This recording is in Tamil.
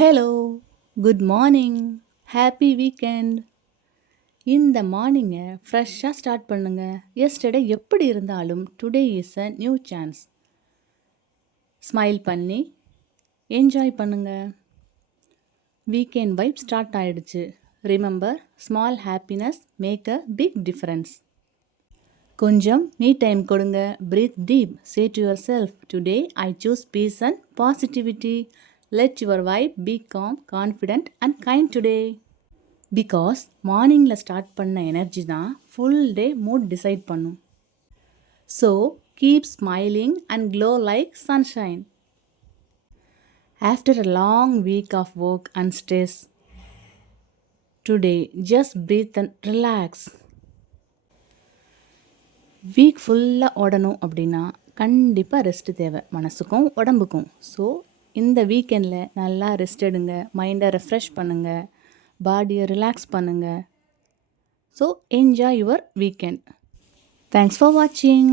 Hello, good morning, happy weekend. இந்த மார்னிங்கை ஃப்ரெஷ்ஷாக ஸ்டார்ட் பண்ணுங்க. எஸ்டர்டே எப்படி இருந்தாலும் today is a new chance. Smile பண்ணி என்ஜாய் பண்ணுங்க. வீக்கெண்ட் வைப் ஸ்டார்ட் ஆயிடுச்சு. Remember, small happiness make a big difference. கொஞ்சம் மீ டைம் கொடுங்க. Breathe deep. Say to yourself, today I choose peace and positivity. Let your vibe be calm, confident and kind today. Because மார்னிங்கில் ஸ்டார்ட் பண்ண எனர்ஜி தான் ஃபுல் டே மூட் டிசைட் பண்ணும். So keep smiling and glow like sunshine. After a long week of work and stress, today just breathe and relax. Week ஃபுல்லாக ஓடணும் அப்படின்னா கண்டிப்பாக ரெஸ்ட்டு தேவை, மனசுக்கும் உடம்புக்கும். ஸோ இந்த வீக்கெண்டில் நல்லா ரெஸ்ட் எடுங்க, மைண்டை ரெஃப்ரெஷ் பண்ணுங்கள், பாடியை ரிலாக்ஸ் பண்ணுங்கள். So enjoy your weekend. Thanks for வாட்சிங்.